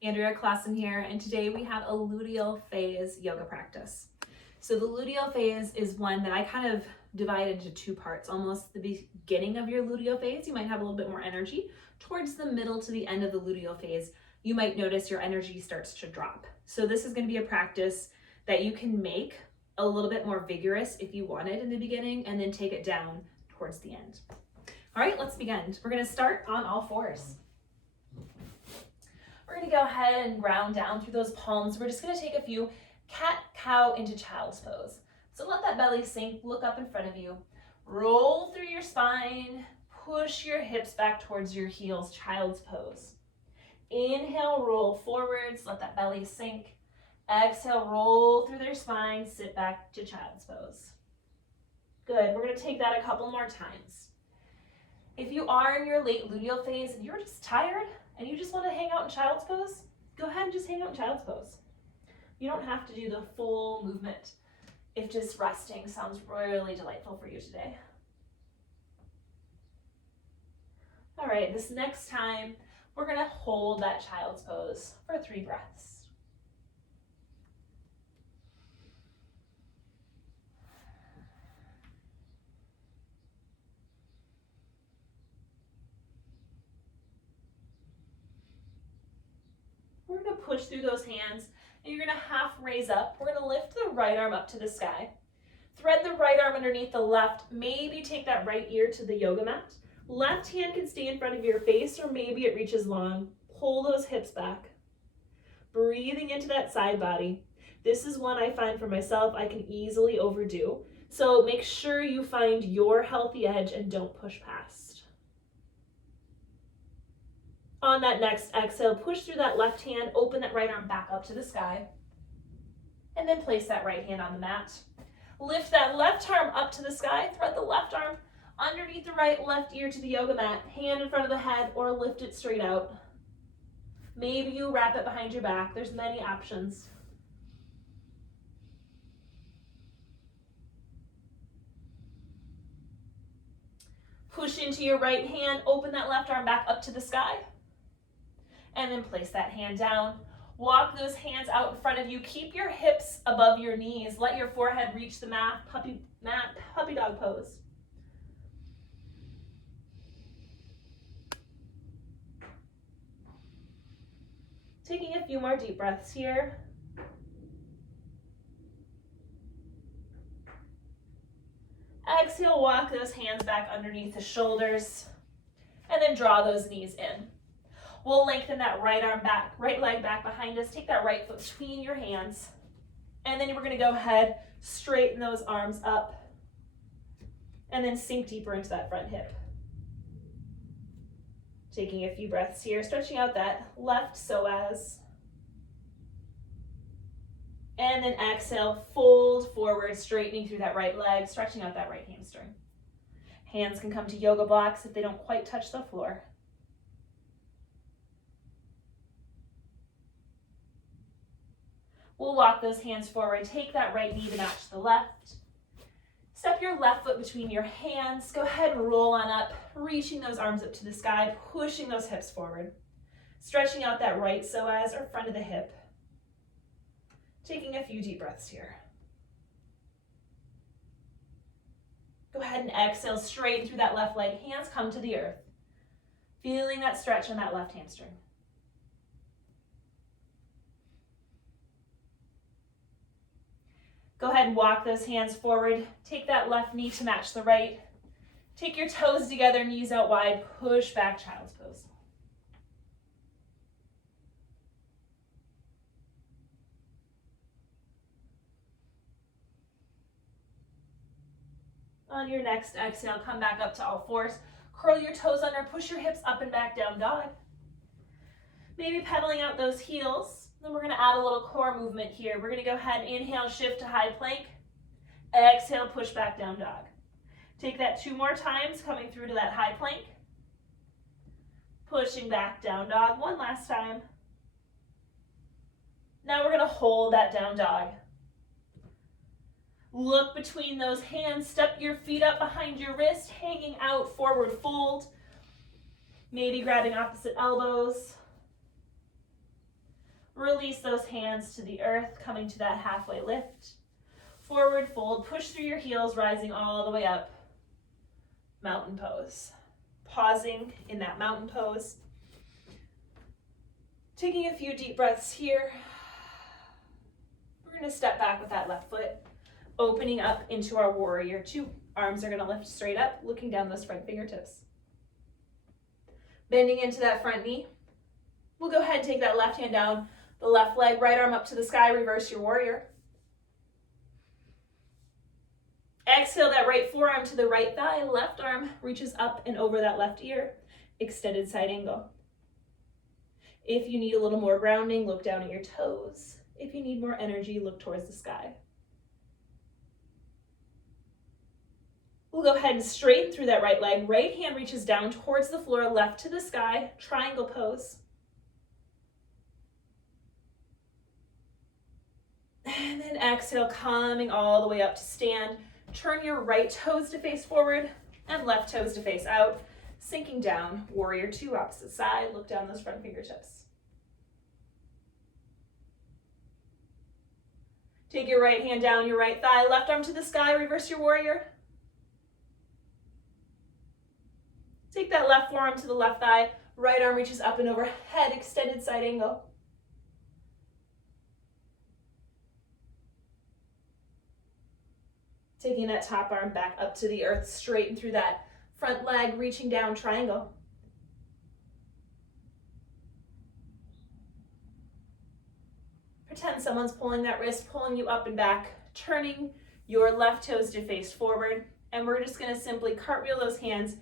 Andrea Klassen here, and today we have a luteal phase yoga practice. So the luteal phase is one that I kind of divide into two parts. Almost the beginning of your luteal phase, you might have a little bit more energy. Towards the middle to the end of the luteal phase, you might notice your energy starts to drop. So this is going to be a practice that you can make a little bit more vigorous if you want it in the beginning, and then take it down towards the end. All right, let's begin. We're going to start on all fours. We're going to go ahead and round down through those palms. We're just going to take a few cat-cow into child's pose. So let that belly sink, look up in front of you. Roll through your spine, push your hips back towards your heels, child's pose. Inhale, roll forwards, let that belly sink. Exhale, roll through their spine, sit back to child's pose. Good, we're going to take that a couple more times. If you are in your late luteal phase and you're just tired and you just want to hang out in child's pose, go ahead and just hang out in child's pose. You don't have to do the full movement if just resting sounds really delightful for you today. All right, this next time, we're going to hold that child's pose for 3 breaths. We're going to push through those hands, and you're going to half raise up. We're going to lift the right arm up to the sky. Thread the right arm underneath the left. Maybe take that right ear to the yoga mat. Left hand can stay in front of your face, or maybe it reaches long. Pull those hips back. Breathing into that side body. This is one I find for myself I can easily overdo. So make sure you find your healthy edge and don't push past. On that next exhale, push through that left hand, open that right arm back up to the sky, and then place that right hand on the mat. Lift that left arm up to the sky, thread the left arm underneath the right left ear to the yoga mat, hand in front of the head, or lift it straight out. Maybe you wrap it behind your back. There's many options. Push into your right hand, open that left arm back up to the sky, and then place that hand down. Walk those hands out in front of you. Keep your hips above your knees. Let your forehead reach the mat, puppy dog pose. Taking a few more deep breaths here. Exhale, walk those hands back underneath the shoulders, and then draw those knees in. We'll lengthen that right arm back, right leg back behind us. Take that right foot between your hands. And then we're going to go ahead, straighten those arms up, and then sink deeper into that front hip. Taking a few breaths here, stretching out that left psoas. And then exhale, fold forward, straightening through that right leg, stretching out that right hamstring. Hands can come to yoga blocks if they don't quite touch the floor. We'll walk those hands forward. Take that right knee to match the left. Step your left foot between your hands. Go ahead and roll on up, reaching those arms up to the sky, pushing those hips forward. Stretching out that right psoas or front of the hip. Taking a few deep breaths here. Go ahead and exhale, straighten through that left leg. Hands come to the earth. Feeling that stretch on that left hamstring. Go ahead and walk those hands forward. Take that left knee to match the right. Take your toes together, knees out wide. Push back, child's pose. On your next exhale, come back up to all fours. Curl your toes under, push your hips up and back, down dog. Maybe pedaling out those heels. Then we're going to add a little core movement here. We're going to go ahead and inhale, shift to high plank. Exhale, push back, down dog. Take that 2 more times, coming through to that high plank. Pushing back, down dog. 1 last time. Now we're going to hold that down dog. Look between those hands, step your feet up behind your wrist, hanging out, forward fold. Maybe grabbing opposite elbows. Release those hands to the earth, coming to that halfway lift. Forward fold, push through your heels, rising all the way up. Mountain pose. Pausing in that mountain pose. Taking a few deep breaths here. We're going to step back with that left foot, opening up into our warrior two. Arms are going to lift straight up, looking down those front fingertips. Bending into that front knee. We'll go ahead and take that left hand down, the left leg, right arm up to the sky, reverse your warrior. Exhale that right forearm to the right thigh, left arm reaches up and over that left ear, extended side angle. If you need a little more grounding, look down at your toes. If you need more energy, look towards the sky. We'll go ahead and straighten through that right leg. Right hand reaches down towards the floor, left to the sky, triangle pose. And then exhale, coming all the way up to stand. Turn your right toes to face forward and left toes to face out. Sinking down, warrior two, opposite side. Look down those front fingertips. Take your right hand down your right thigh, left arm to the sky, reverse your warrior. Take that left forearm to the left thigh, right arm reaches up and overhead, extended side angle. Taking that top arm back up to the earth, straighten through that front leg, reaching down, triangle. Pretend someone's pulling that wrist, pulling you up and back, turning your left toes to face forward. And we're just gonna simply cartwheel those hands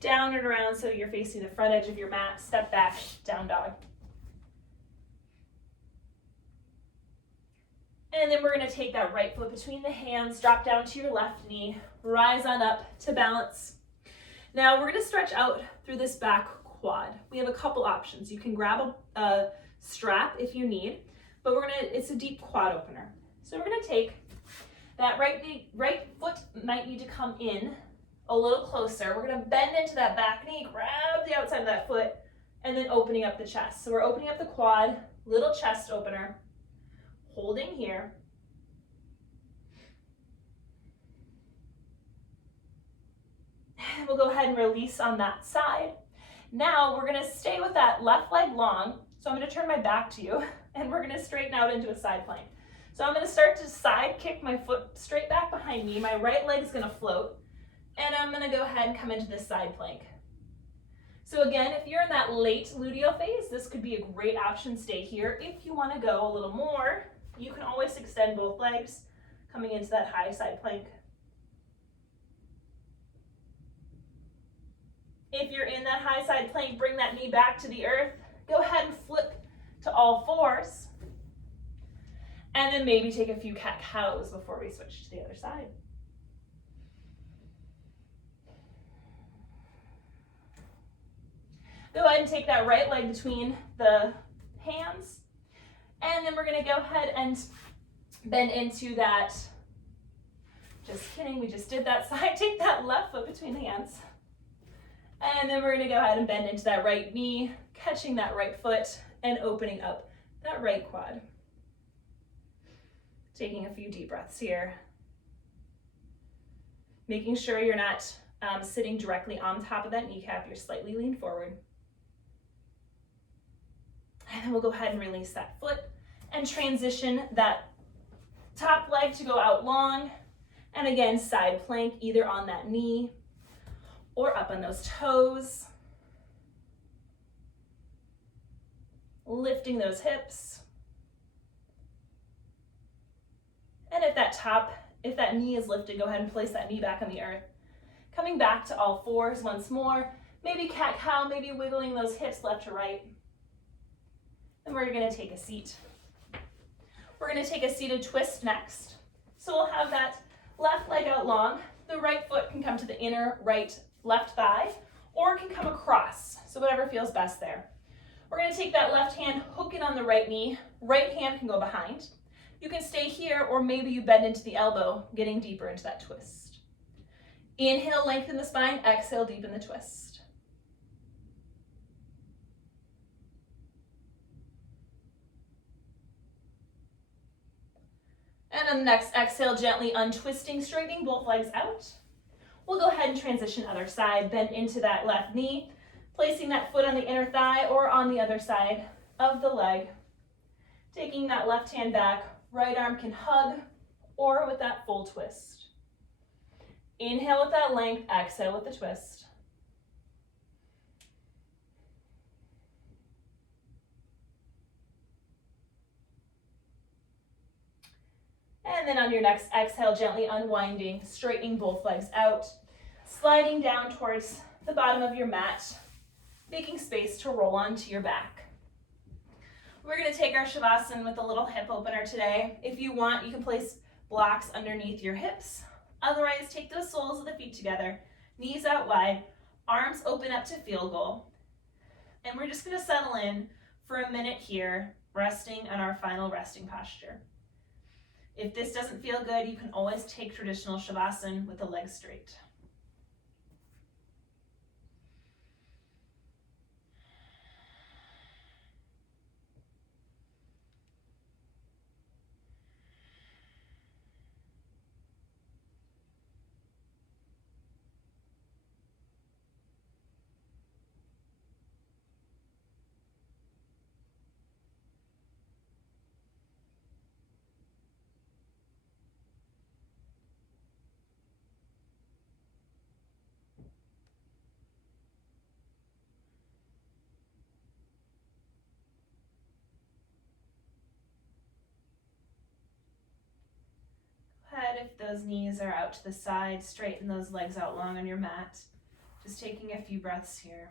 down and around so you're facing the front edge of your mat. Step back, down dog. And then we're gonna take that right foot between the hands, drop down to your left knee, rise on up to balance. Now we're gonna stretch out through this back quad. We have a couple options. You can grab a strap if you need, but it's a deep quad opener. So we're gonna take that right foot might need to come in a little closer. We're gonna bend into that back knee, grab the outside of that foot, and then opening up the chest. So we're opening up the quad, little chest opener, holding here. And we'll go ahead and release on that side. Now we're gonna stay with that left leg long. So I'm gonna turn my back to you and we're gonna straighten out into a side plank. So I'm gonna start to side kick my foot straight back behind me. My right leg is gonna float. And I'm gonna go ahead and come into this side plank. So again, if you're in that late luteal phase, this could be a great option. Stay here. If you wanna go a little more, you can always extend both legs, coming into that high side plank. If you're in that high side plank, bring that knee back to the earth. Go ahead and flip to all fours. And then maybe take a few cat-cows before we switch to the other side. Go ahead and take that right leg between the hands. And then we're gonna go ahead and bend into that. Just kidding, we just did that side. Take that left foot between the hands. And then we're gonna go ahead and bend into that right knee, catching that right foot and opening up that right quad. Taking a few deep breaths here. Making sure you're not sitting directly on top of that kneecap, you're slightly leaned forward. And then we'll go ahead and release that foot and transition that top leg to go out long. And again, side plank either on that knee or up on those toes. Lifting those hips. And if that knee is lifted, go ahead and place that knee back on the earth. Coming back to all fours once more. Maybe cat-cow, maybe wiggling those hips left to right. And we're gonna take a seat. We're gonna take a seated twist next. So we'll have that left leg out long. The right foot can come to the inner left thigh, or it can come across. So whatever feels best there. We're gonna take that left hand, hook it on the right knee. Right hand can go behind. You can stay here, or maybe you bend into the elbow, getting deeper into that twist. Inhale, lengthen the spine. Exhale, deepen the twist. And on the next exhale, gently untwisting, straightening both legs out. We'll go ahead and transition other side, bend into that left knee, placing that foot on the inner thigh or on the other side of the leg. Taking that left hand back, right arm can hug or with that full twist. Inhale with that length, exhale with the twist. And then on your next exhale, gently unwinding, straightening both legs out, sliding down towards the bottom of your mat, making space to roll onto your back. We're going to take our Shavasana with a little hip opener today. If you want, you can place blocks underneath your hips. Otherwise, take those soles of the feet together, knees out wide, arms open up to field goal. And we're just going to settle in for a minute here, resting on our final resting posture. If this doesn't feel good, you can always take traditional Shavasana with the legs straight. If those knees are out to the side, straighten those legs out long on your mat. Just taking a few breaths here.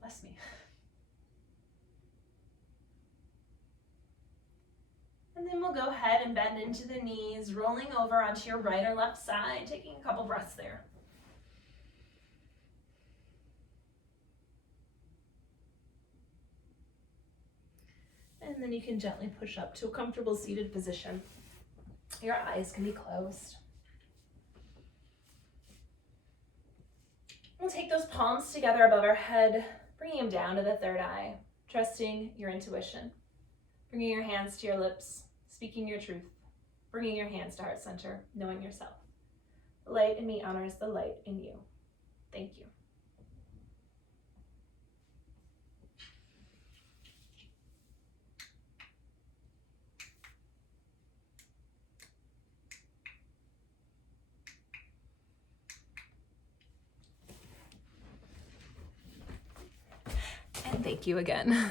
Bless me. And then we'll go ahead and bend into the knees, rolling over onto your right or left side, taking a couple breaths there. And then you can gently push up to a comfortable seated position. Your eyes can be closed. We'll take those palms together above our head, bringing them down to the third eye, trusting your intuition. Bringing your hands to your lips, speaking your truth. Bringing your hands to heart center, knowing yourself. The light in me honors the light in you. Thank you. And thank you again.